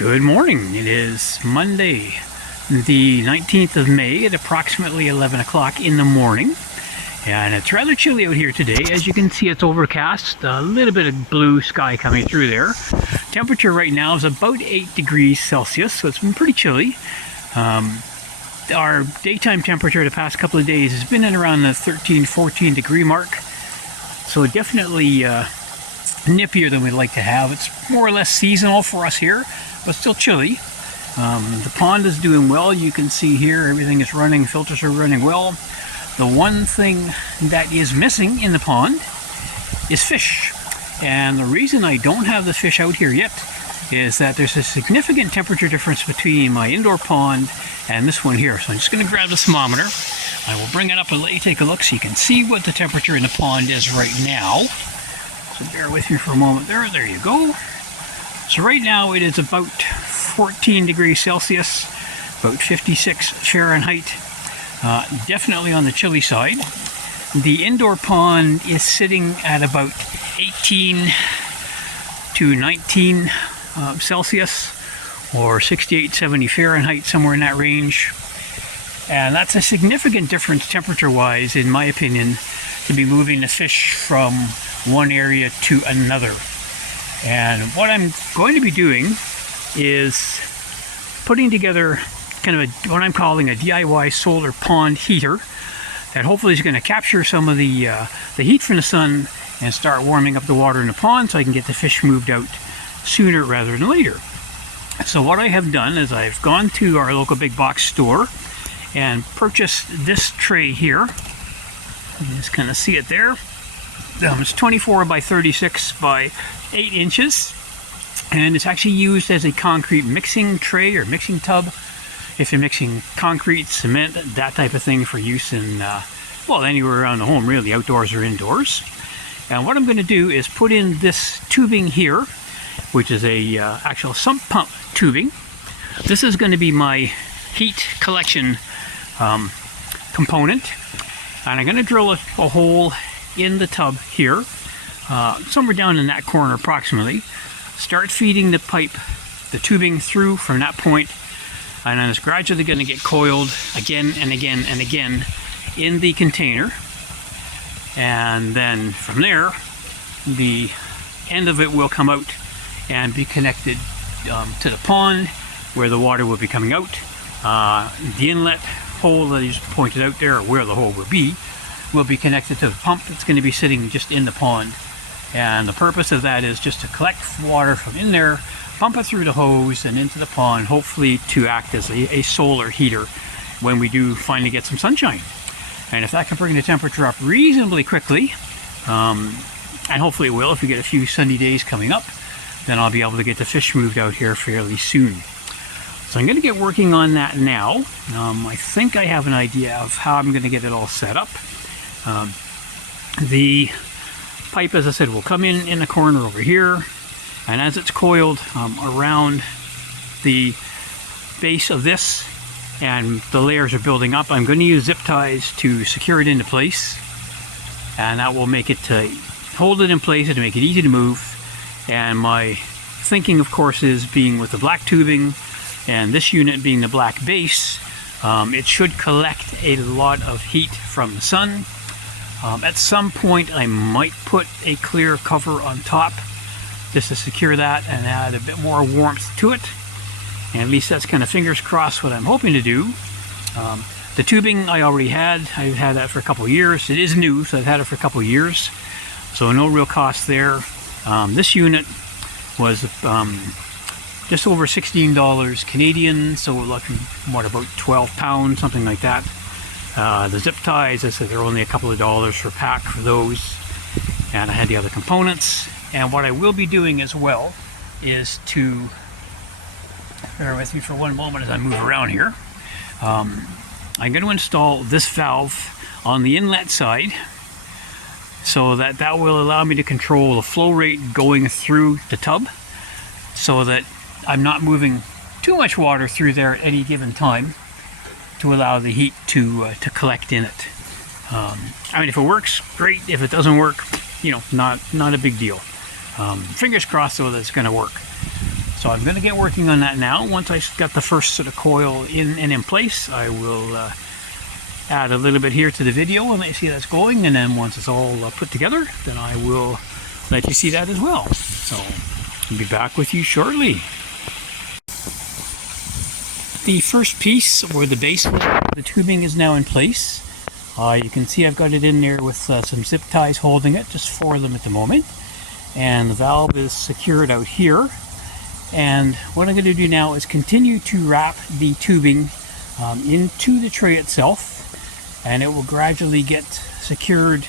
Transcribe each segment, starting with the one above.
Good morning. It is Monday, the 19th of May at approximately 11 o'clock in the morning. And it's rather chilly out here today. As you can see, it's overcast. A little bit of blue sky coming through there. Temperature right now is about 8 degrees Celsius, so it's been pretty chilly. Our daytime temperature the past couple of days has been in around the 13-14 degree mark. So definitely nippier than we'd like to have. It's more or less seasonal for us here, but still chilly. The pond is doing well. You can see here everything is running, filters are running well. The one thing that is missing in the pond is fish. And the reason I don't have the fish out here yet is that there's a significant temperature difference between my indoor pond and this one here. So I'm just going to grab the thermometer. I will bring it up and let you take a look so you can see what the temperature in the pond is right now. So bear with me for a moment there. There you go. So right now it is about 14 degrees Celsius, about 56 Fahrenheit. Definitely on the chilly side. The indoor pond is sitting at about 18 to 19 Celsius, or 68, 70 Fahrenheit, somewhere in that range. And that's a significant difference temperature-wise, in my opinion, to be moving the fish from one area to another. And what I'm going to be doing is putting together kind of what I'm calling a DIY solar pond heater that hopefully is going to capture some of the heat from the sun and start warming up the water in the pond so I can get the fish moved out sooner rather than later. So what I have done is I've gone to our local big box store and purchased this tray here. You can just kind of see it there. It's 24 by 36 by 8 inches, and it's actually used as a concrete mixing tray or mixing tub if you're mixing concrete, cement, that type of thing, for use in well, anywhere around the home really, outdoors or indoors. And what I'm going to do is put in this tubing here, which is a actual sump pump tubing. This is going to be my heat collection component, and I'm going to drill a hole in the tub here, somewhere down in that corner approximately. Start feeding the pipe, the tubing through from that point, and then it's gradually going to get coiled again and again and again in the container. And then from there, the end of it will come out and be connected to the pond where the water will be coming out. The inlet hole that you just pointed out there, or where the hole will be connected to the pump that's going to be sitting just in the pond. And the purpose of that is just to collect water from in there, pump it through the hose and into the pond, hopefully to act as a solar heater when we do finally get some sunshine. And if that can bring the temperature up reasonably quickly, and hopefully it will if we get a few sunny days coming up, then I'll be able to get the fish moved out here fairly soon. So I'm going to get working on that now. I think I have an idea of how I'm going to get it all set up. The pipe, as I said, will come in the corner over here, and as it's coiled around the base of this and the layers are building up, I'm going to use zip ties to secure it into place, and that will make it to hold it in place and to make it easy to move. And my thinking, of course, is being with the black tubing and this unit being the black base, it should collect a lot of heat from the sun. At some point I might put a clear cover on top just to secure that and add a bit more warmth to it. And at least that's kind of, fingers crossed, what I'm hoping to do. The tubing I already had. I've had that for a couple of years. It is new, so I've had it for a couple of years. So no real cost there. This unit was just over $16 Canadian, so we're looking, what, about 12 pounds, something like that. The zip ties, I said, they're only a couple of dollars per pack for those. And I had the other components. And what I will be doing as well is to, bear with me for one moment as I move around here. I'm going to install this valve on the inlet side so that will allow me to control the flow rate going through the tub, so that I'm not moving too much water through there at any given time, to allow the heat to collect in it. I mean, if it works, great. If it doesn't work, you know, not a big deal. Fingers crossed though that it's going to work. So I'm going to get working on that now. Once I've got the first sort of coil in place, I will add a little bit here to the video and let you see that's going, and then once it's all put together, then I will let you see that as well. So I'll be back with you shortly. The first piece, or the base of the tubing, is now in place. You can see I've got it in there with some zip ties holding it, just 4 of them at the moment. And the valve is secured out here. And what I'm going to do now is continue to wrap the tubing into the tray itself, and it will gradually get secured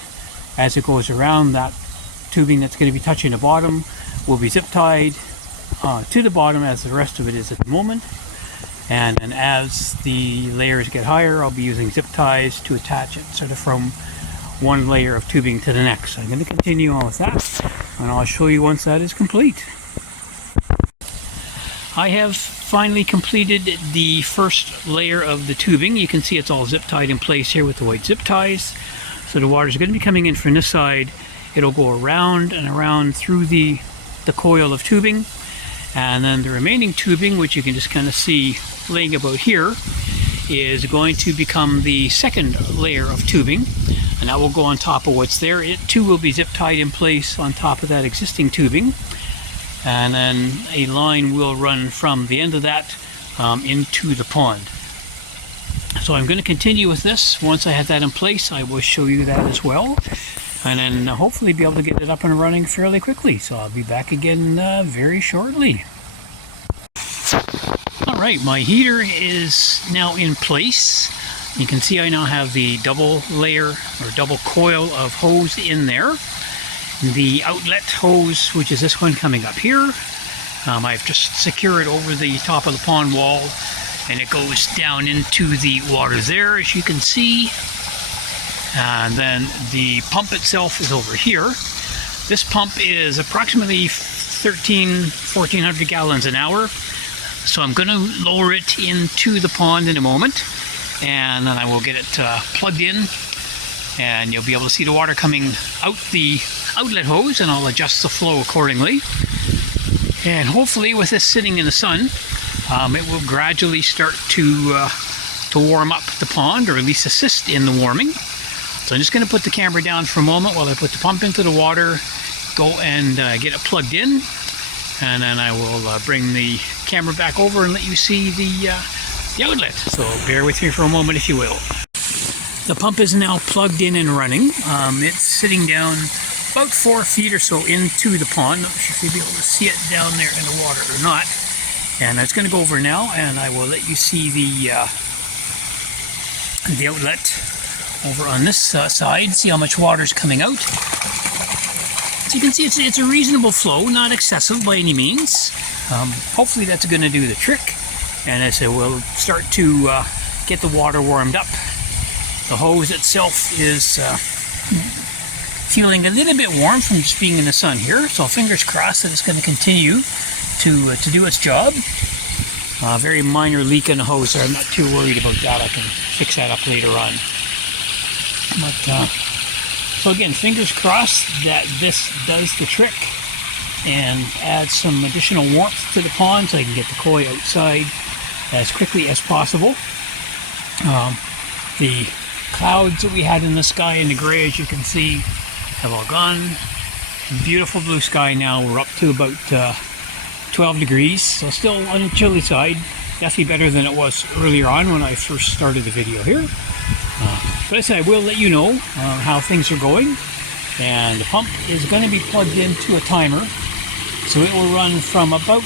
as it goes around. That tubing that's going to be touching the bottom will be zip tied to the bottom as the rest of it is at the moment. And then as the layers get higher, I'll be using zip ties to attach it sort of from one layer of tubing to the next. So I'm going to continue on with that, and I'll show you once that is complete. I have finally completed the first layer of the tubing. You can see it's all zip tied in place here with the white zip ties. So the water is going to be coming in from this side. It'll go around and around through the coil of tubing. And then the remaining tubing, which you can just kind of see laying about here, is going to become the second layer of tubing, and that will go on top of what's there. It too will be zip tied in place on top of that existing tubing, and then a line will run from the end of that into the pond. So I'm going to continue with this. Once I have that in place, I will show you that as well, and then hopefully be able to get it up and running fairly quickly. So I'll be back again very shortly. Alright, my heater is now in place. You can see I now have the double layer or double coil of hose in there. The outlet hose, which is this one coming up here, I've just secured over the top of the pond wall, and it goes down into the water there, as you can see. And then the pump itself is over here. This pump is approximately 1,400 gallons an hour. So I'm going to lower it into the pond in a moment, and then I will get it plugged in, and you'll be able to see the water coming out the outlet hose, and I'll adjust the flow accordingly. And hopefully with this sitting in the sun, it will gradually start to warm up the pond, or at least assist in the warming. So I'm just going to put the camera down for a moment while I put the pump into the water, go and get it plugged in, and then I will bring the camera back over and let you see the outlet. So bear with me for a moment if you will. The pump is now plugged in and running. It's sitting down about 4 feet or so into the pond. Not sure if you'll be able to see it down there in the water or not. And it's going to go over now, and I will let you see the outlet over on this side. See how much water is coming out. So you can see it's a reasonable flow, not excessive by any means. Hopefully that's going to do the trick, and as I will start to get the water warmed up. The hose itself is feeling a little bit warm from just being in the sun here, so fingers crossed that it's going to continue to do its job. Very minor leak in the hose there. I'm not too worried about that. I can fix that up later on. But so again, fingers crossed that this does the trick and adds some additional warmth to the pond so I can get the koi outside as quickly as possible. The clouds that we had in the sky in the gray, as you can see, have all gone. Beautiful blue sky now. We're up to about 12 degrees, so still on the chilly side. Definitely better than it was earlier on when I first started the video here. But I said I will let you know how things are going, and the pump is going to be plugged into a timer, so it will run from about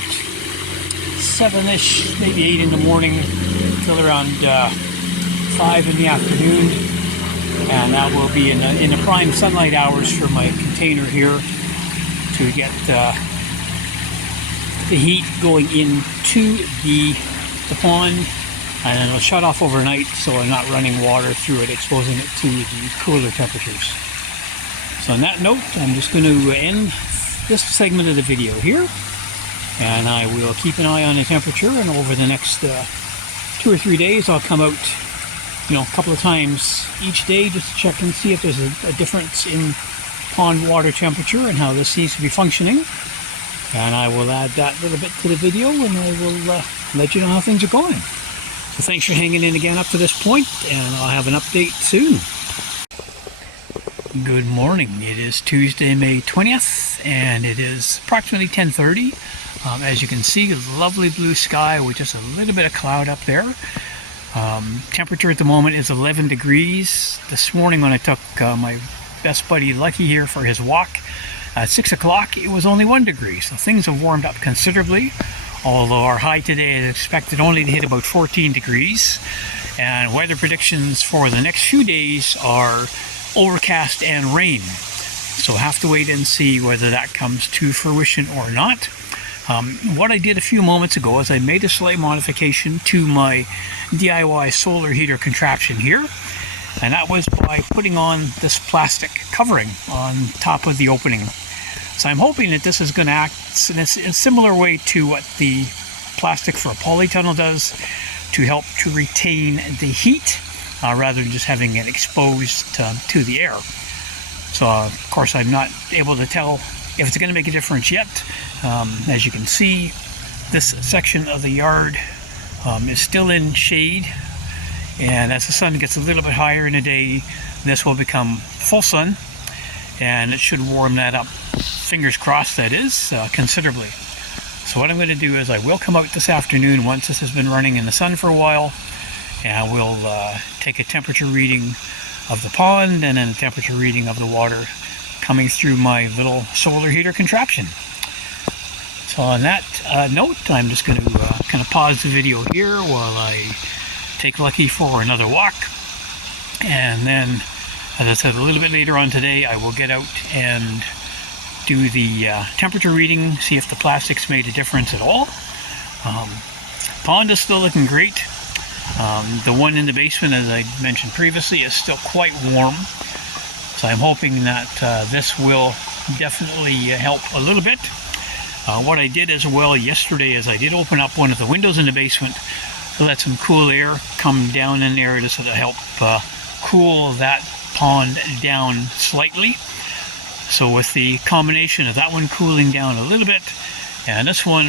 7-ish, maybe 8 in the morning till around 5 in the afternoon, and that will be in the prime sunlight hours for my container here to get the heat going into the pond. And then it'll shut off overnight, so I'm not running water through it, exposing it to the cooler temperatures. So on that note, I'm just going to end this segment of the video here, and I will keep an eye on the temperature, and over the next 2 or 3 days I'll come out a couple of times each day just to check and see if there's a difference in pond water temperature and how this seems to be functioning. and I will add that little bit to the video, and I will let you know how things are going. So thanks for hanging in again up to this point, and I'll have an update soon. Good morning. It is Tuesday, May 20th, and it is approximately 10:30. As you can see, lovely blue sky with just a little bit of cloud up there. Temperature at the moment is 11 degrees. This morning when I took my best buddy Lucky here for his walk, at 6 o'clock it was only 1 degree, so things have warmed up considerably, although our high today is expected only to hit about 14 degrees, and weather predictions for the next few days are overcast and rain, so have to wait and see whether that comes to fruition or not. What I did a few moments ago is I made a slight modification to my DIY solar heater contraption here, and that was by putting on this plastic covering on top of the opening. So I'm hoping that this is going to act in a similar way to what the plastic for a polytunnel does, to help to retain the heat rather than just having it exposed to the air. So of course I'm not able to tell if it's going to make a difference yet. As you can see, this section of the yard is still in shade, and as the sun gets a little bit higher in the day, this will become full sun, and it should warm that up, fingers crossed that is, considerably. So what I'm going to do is I will come out this afternoon once this has been running in the sun for a while, and we'll take a temperature reading of the pond and then a temperature reading of the water coming through my little solar heater contraption. So on that note, I'm just going to kind of pause the video here while I take Lucky for another walk, and then, as I said, a little bit later on today I will get out and do the temperature reading, see if the plastics made a difference at all. Pond is still looking great. The one in the basement, as I mentioned previously, is still quite warm, so I'm hoping that this will definitely help a little bit. What I did as well yesterday is I did open up one of the windows in the basement to let some cool air come down in there to sort of help cool that pond down slightly. So with the combination of that one cooling down a little bit and this one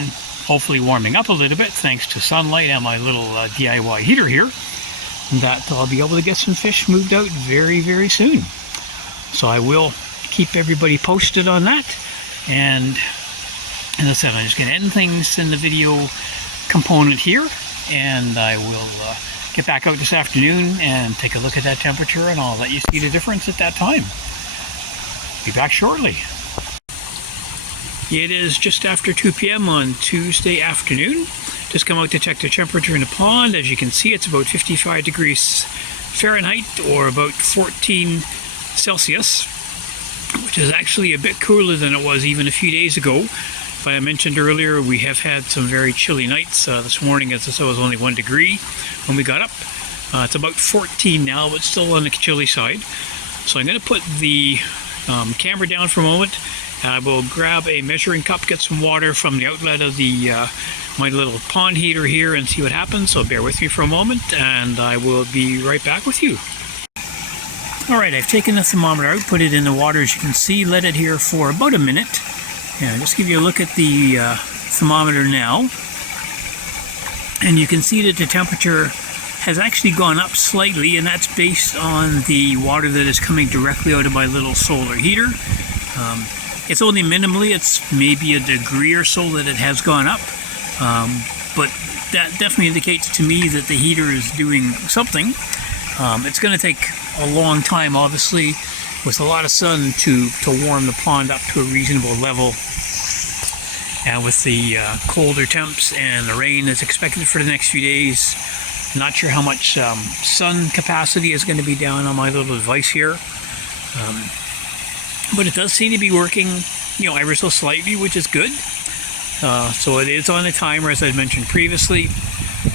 hopefully warming up a little bit thanks to sunlight and my little DIY heater here, that I'll be able to get some fish moved out very, very soon. So I will keep everybody posted on that, and as I said, I'm just going to end things in the video component here, and I will get back out this afternoon and take a look at that temperature, and I'll let you see the difference at that time. Be back shortly. It is just after 2 p.m. on Tuesday afternoon. Just come out to check the temperature in the pond. As you can see, it's about 55 degrees Fahrenheit or about 14 Celsius, which is actually a bit cooler than it was even a few days ago. But I mentioned earlier, we have had some very chilly nights. This morning, as I said, it was only 1 degree when we got up. It's about 14 now, but still on the chilly side. So I'm going to put the camera down for a moment. I will grab a measuring cup, get some water from the outlet of the my little pond heater here, and see what happens. So bear with me for a moment, and I will be right back with you. Alright, I've taken the thermometer out, put it in the water, as you can see, let it here for about a minute. And just give you a look at the thermometer now. And you can see that the temperature has actually gone up slightly, and that's based on the water that is coming directly out of my little solar heater. It's only minimally, it's maybe a degree or so that it has gone up. But that definitely indicates to me that the heater is doing something. It's going to take a long time, obviously, with a lot of sun to warm the pond up to a reasonable level. And with the colder temps and the rain that's expected for the next few days, not sure how much sun capacity is going to be down on my little device here. But it does seem to be working, ever so slightly, which is good. So it is on a timer, as I mentioned previously.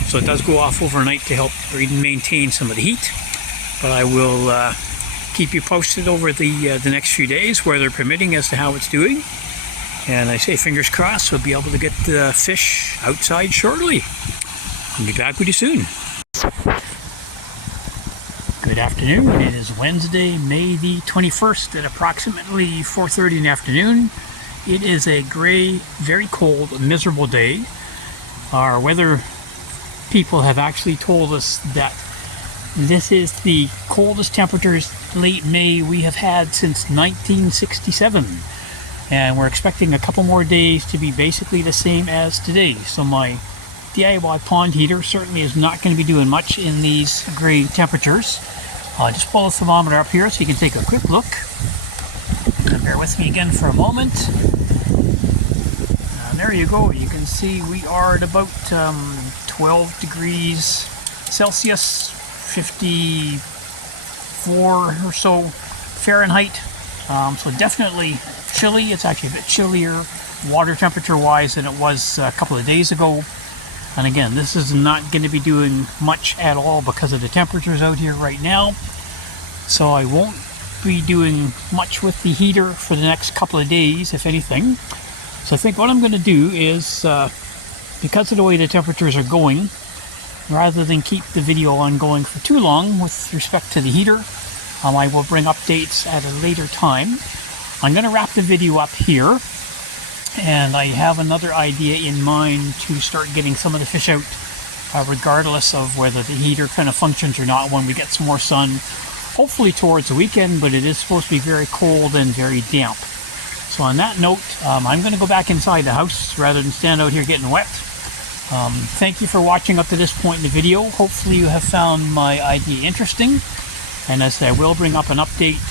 So it does go off overnight to help maintain some of the heat. But I will keep you posted over the next few days, weather permitting, as to how it's doing. And I say fingers crossed we'll be able to get the fish outside shortly. I'll be back with you soon. Good afternoon. It is Wednesday, May the 21st at approximately 4:30 in the afternoon. It is a gray, very cold, miserable day. Our weather people have actually told us that this is the coldest temperatures late May we have had since 1967. And we're expecting a couple more days to be basically the same as today. So my DIY pond heater certainly is not going to be doing much in these gray temperatures. Just pull the thermometer up here so you can take a quick look. And bear with me again for a moment. There you go. You can see we are at about 12 degrees Celsius, 54 or so Fahrenheit. So definitely chilly. It's actually a bit chillier water temperature wise than it was a couple of days ago. And again, this is not going to be doing much at all because of the temperatures out here right now. So I won't be doing much with the heater for the next couple of days, if anything. So I think what I'm going to do is, because of the way the temperatures are going, rather than keep the video on going for too long with respect to the heater, I will bring updates at a later time. I'm going to wrap the video up here, and I have another idea in mind to start getting some of the fish out, regardless of whether the heater kind of functions or not when we get some more sun, hopefully towards the weekend, but it is supposed to be very cold and very damp. So on that note, I'm going to go back inside the house rather than stand out here getting wet. Thank you for watching up to this point in the video. Hopefully you have found my idea interesting. And as I said, I will bring up an update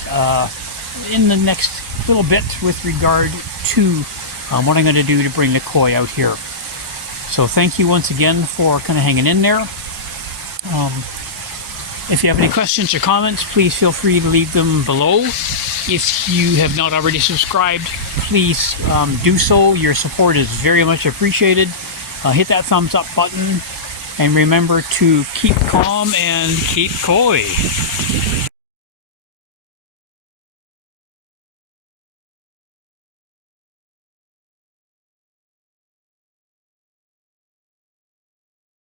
in the next little bit with regard to what I'm going to do to bring the koi out here. So thank you once again for kind of hanging in there. If you have any questions or comments, please feel free to leave them below. If you have not already subscribed, please do so. Your support is very much appreciated. Hit that thumbs up button, and remember to keep calm and keep koi.